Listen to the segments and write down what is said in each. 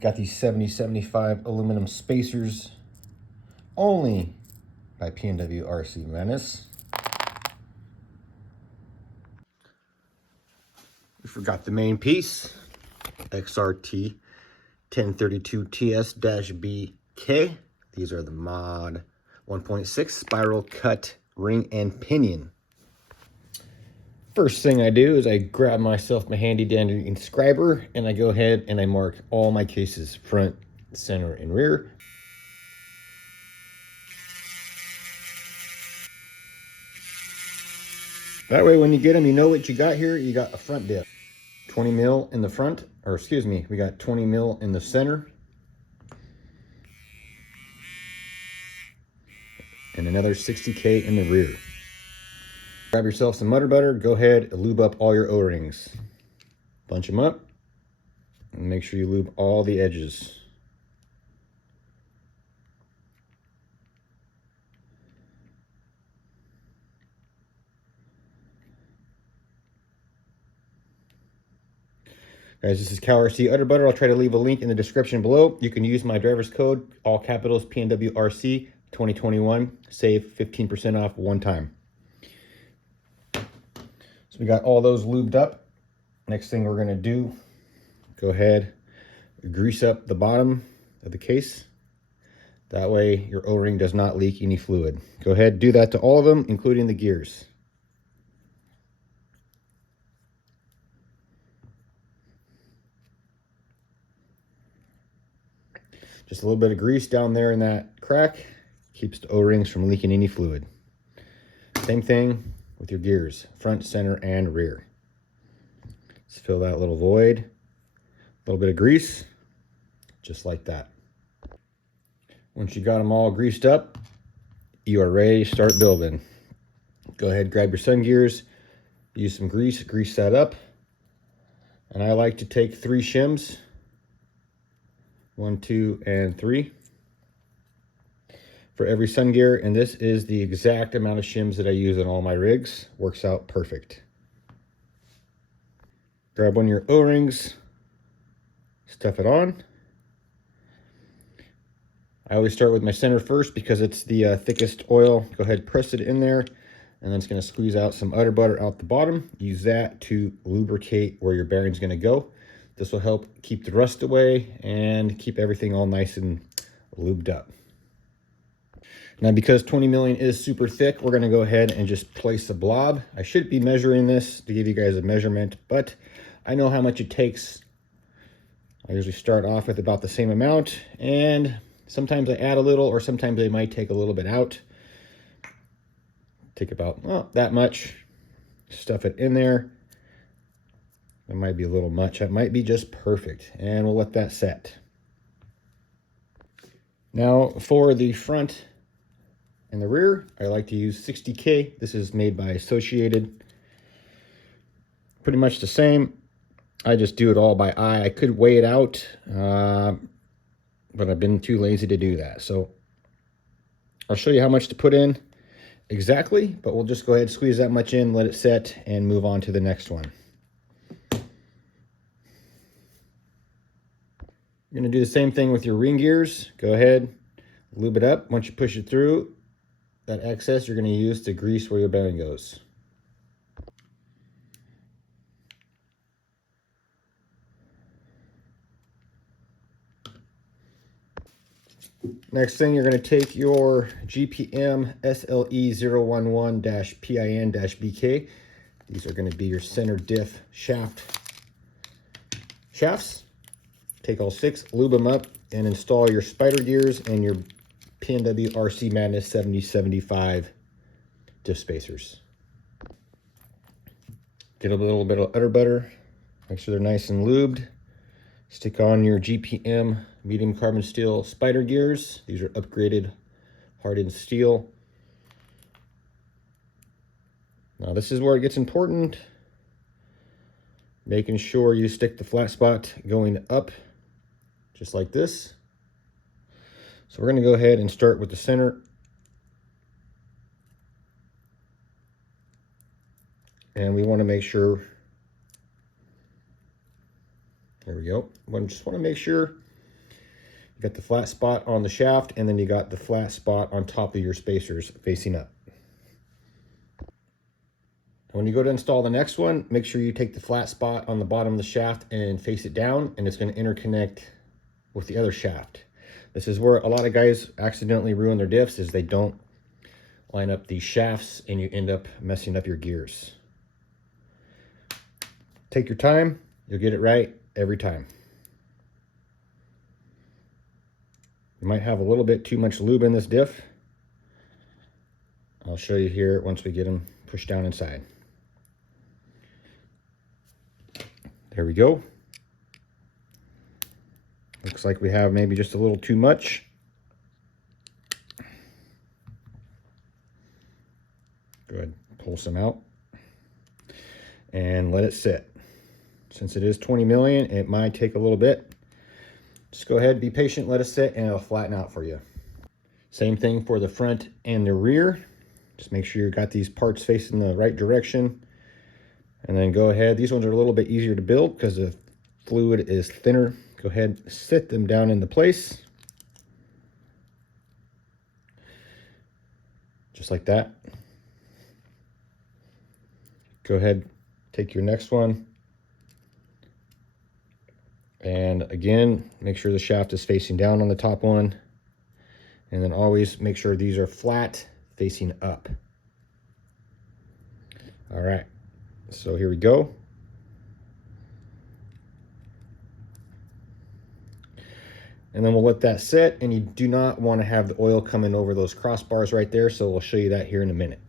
Got these 7075 aluminum spacers, only by Pnwrcmadness. We forgot the main piece, XRT 1032TS-BK. These are the mod 1.6 spiral cut ring and pinion. First thing I do is I grab myself my handy dandy inscriber and I go ahead and I mark all my cases, front, center, and rear. That way when you get them, you know what you got here. You got a front diff. 20 mil in the front, or excuse me, we got 20 mil in the center. And another 60K in the rear. Grab yourself some Udderbutter, go ahead and lube up all your O-rings. Bunch them up, and make sure you lube all the edges. Guys, this is Cowrc Udderbutter. I'll try to leave a link in the description below. You can use my driver's code, all capitals, PNWRC 2021. Save 15% off one time. So we got all those lubed up. Next thing we're going to do, go ahead, grease up the bottom of the case. That way your O-ring does not leak any fluid. Go ahead, do that to all of them, including the gears. Just a little bit of grease down there in that crack keeps the O-rings from leaking any fluid. Same thing with your gears, front, center, and rear. Let's fill that little void. A little bit of grease, just like that. Once you got them all greased up, you are ready to start building. Go ahead, grab your sun gears, use some grease, grease that up. And I like to take 3 shims. 1, 2, and 3 for every sun gear, and this is the exact amount of shims that I use on all my rigs. Works out perfect. Grab one of your O-rings, stuff it on. I always start with my center first because it's the thickest oil. Go ahead, press it in there, and then it's going to squeeze out some Udderbutter out the bottom. Use that to lubricate where your bearing's going to go. This will help keep the rust away and keep everything all nice and lubed up. Now, because 20 million is super thick, we're going to go ahead and just place a blob. I should be measuring this to give you guys a measurement, but I know how much it takes. I usually start off with about the same amount, and sometimes I add a little, or sometimes I might take a little bit out. Take about that much, stuff it in there. It might be a little much. It might be just perfect. And we'll let that set. Now for the front and the rear, I like to use 60K. This is made by Associated. Pretty much the same. I just do it all by eye. I could weigh it out, but I've been too lazy to do that. So I'll show you how much to put in exactly, but we'll just go ahead and squeeze that much in, let it set, and move on to the next one. You're going to do the same thing with your ring gears. Go ahead, lube it up. Once you push it through, that excess you're going to use to grease where your bearing goes. Next thing, you're going to take your GPM SLE011-PIN-BK. These are going to be your center diff shafts. Take all 6, lube them up, and install your spider gears and your Pnwrcmadness 7075 diff spacers. Get a little bit of Udderbutter, make sure they're nice and lubed. Stick on your GPM medium carbon steel spider gears. These are upgraded hardened steel. Now this is where it gets important. Making sure you stick the flat spot going up, just like this. So we're going to go ahead and start with the center. And we want to make sure, there we go. We just want to make sure You got the flat spot on the shaft, and then you got the flat spot on top of your spacers facing up. When you go to install the next one, make sure you take the flat spot on the bottom of the shaft and face it down, and it's going to interconnect with the other shaft. This is where a lot of guys accidentally ruin their diffs, is they don't line up these shafts and you end up messing up your gears. Take your time, you'll get it right every time. You might have a little bit too much lube in this diff. I'll show you here once we get them pushed down inside. There we go. Looks like we have maybe just a little too much. Go ahead, pull some out and let it sit. Since it is 20 million, it might take a little bit. Just go ahead, be patient, let it sit, and it'll flatten out for you. Same thing for the front and the rear. Just make sure you got these parts facing the right direction. And then go ahead, these ones are a little bit easier to build because the fluid is thinner. Go ahead, sit them down into place. Just like that. Go ahead, take your next one. And again, make sure the shaft is facing down on the top one. And then always make sure these are flat facing up. All right, so here we go. And then we'll let that sit, and you do not want to have the oil coming over those crossbars right there, so we'll show you that here in a minute.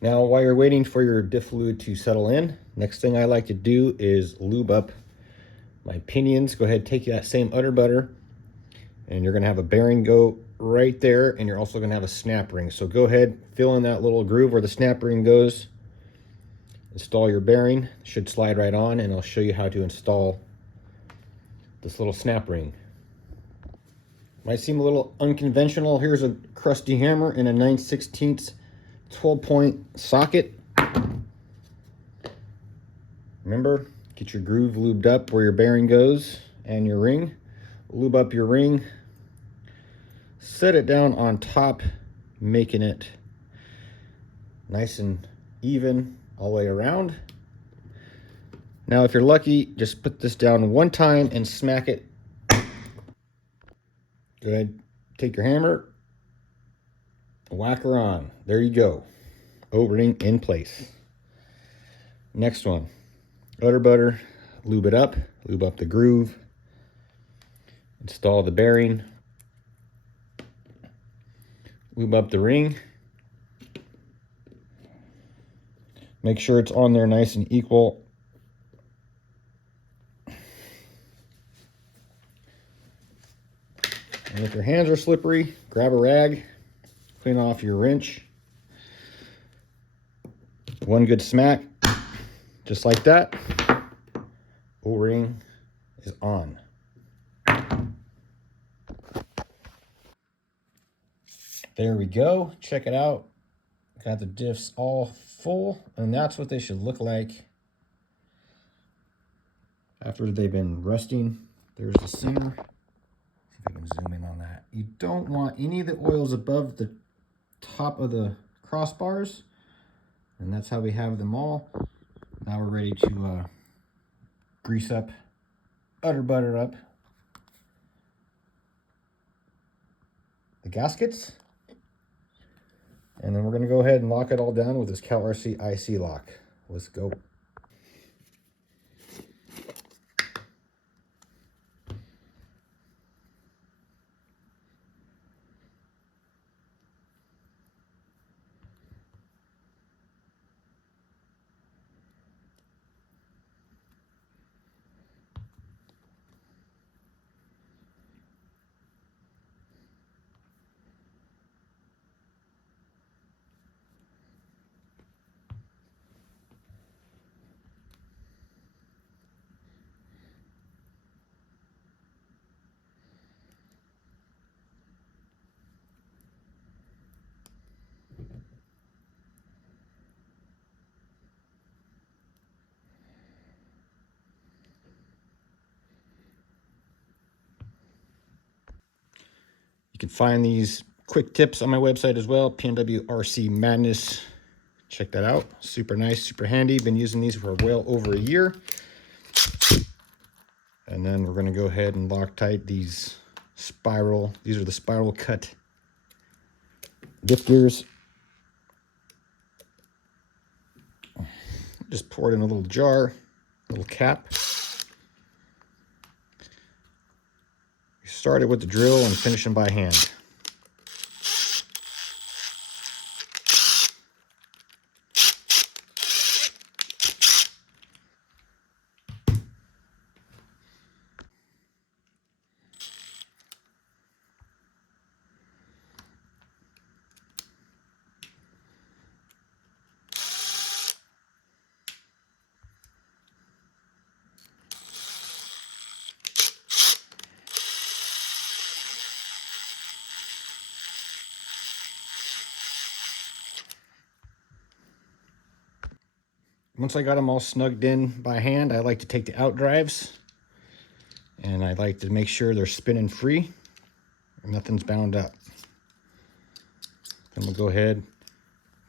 Now, while you're waiting for your diff fluid to settle in, next thing I like to do is lube up my pinions. Go ahead, take that same Udderbutter, and you're going to have a bearing go right there, and you're also going to have a snap ring. So go ahead, fill in that little groove where the snap ring goes. Install your bearing. It should slide right on, and I'll show you how to install this little snap ring. Might seem a little unconventional. Here's a crusty hammer and a 9/16 12-point socket. Remember, get your groove lubed up where your bearing goes and your ring. Lube up your ring. Set it down on top, making it nice and even all the way around. Now, if you're lucky, just put this down one time and smack it. Go ahead, take your hammer, whack her on. There you go. O-ring in place. Next one, Udderbutter, lube it up, lube up the groove, install the bearing, lube up the ring. Make sure it's on there nice and equal. And if your hands are slippery, grab a rag, clean off your wrench. One good smack, just like that. O-ring is on. There we go. Check it out. Got the diffs all full, and that's what they should look like after they've been resting. There's the center. See if I can zoom in on that. You don't want any of the oils above the top of the crossbars, and that's how we have them all. Now we're ready to grease up, Udderbutter up the gaskets, and then we're going to go ahead and lock it all down with this Cowrc IC lock. Let's go. find these quick tips on my website as well, Pnwrcmadness. Check that out. Super nice, super handy. Been using these for well over a year. And then we're going to go ahead and Loctite these spiral. These are the spiral cut diff gears. Just pour it in a little jar, little cap. Start it with the drill and finish them by hand. Once I got them all snugged in by hand, I like to take the out drives and I like to make sure they're spinning free and nothing's bound up. Then we'll go ahead,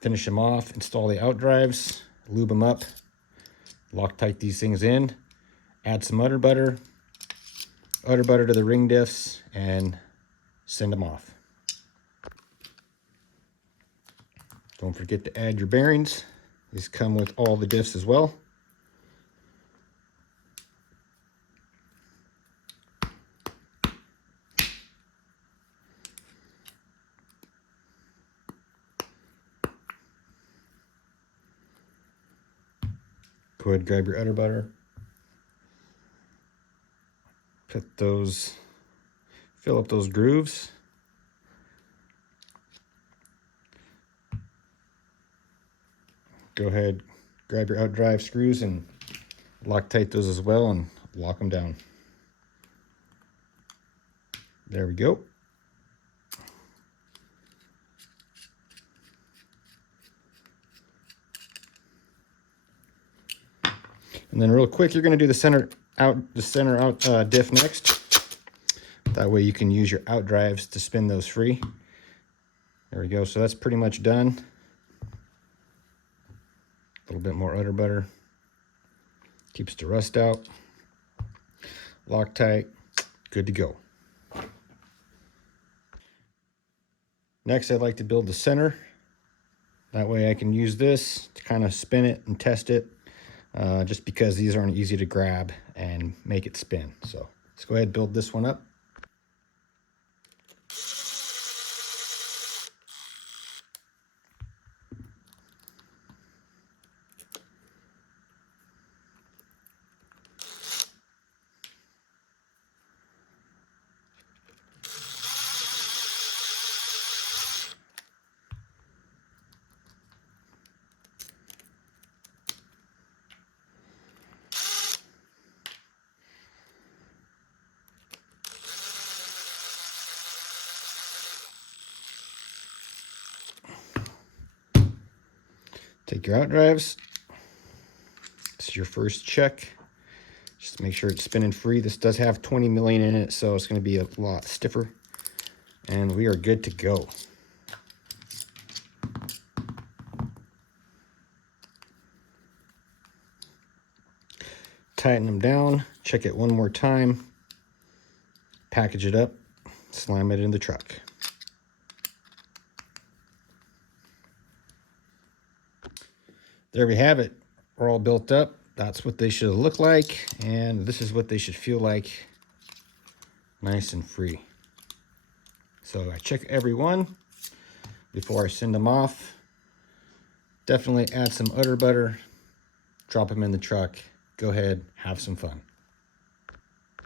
finish them off, install the out drives, lube them up, Loctite these things in, add some Udderbutter to the ring diffs, and send them off. Don't forget to add your bearings. These come with all the diffs as well. Go ahead, grab your Udderbutter. Fill up those grooves. Go ahead, grab your out drive screws and Loctite those as well and lock them down. There we go. And then real quick, you're going to do the center out diff next. That way you can use your out drives to spin those free. There we go. So that's pretty much done. A little bit more Udderbutter. Keeps the rust out. Loctite. Good to go. Next, I'd like to build the center. That way I can use this to kind of spin it and test it. Just because these aren't easy to grab and make it spin. So let's go ahead and build this one up. Take your out drives. This is your first check. Just make sure it's spinning free. This does have 20 million in it, so it's going to be a lot stiffer. And we are good to go. Tighten them down. Check it one more time. Package it up. Slam it in the truck. There we have it. We're all built up. That's what they should look like, and this is what they should feel like. Nice and free. So I check every one before I send them off. Definitely add some Udderbutter, drop them in the truck. Go ahead, have some fun.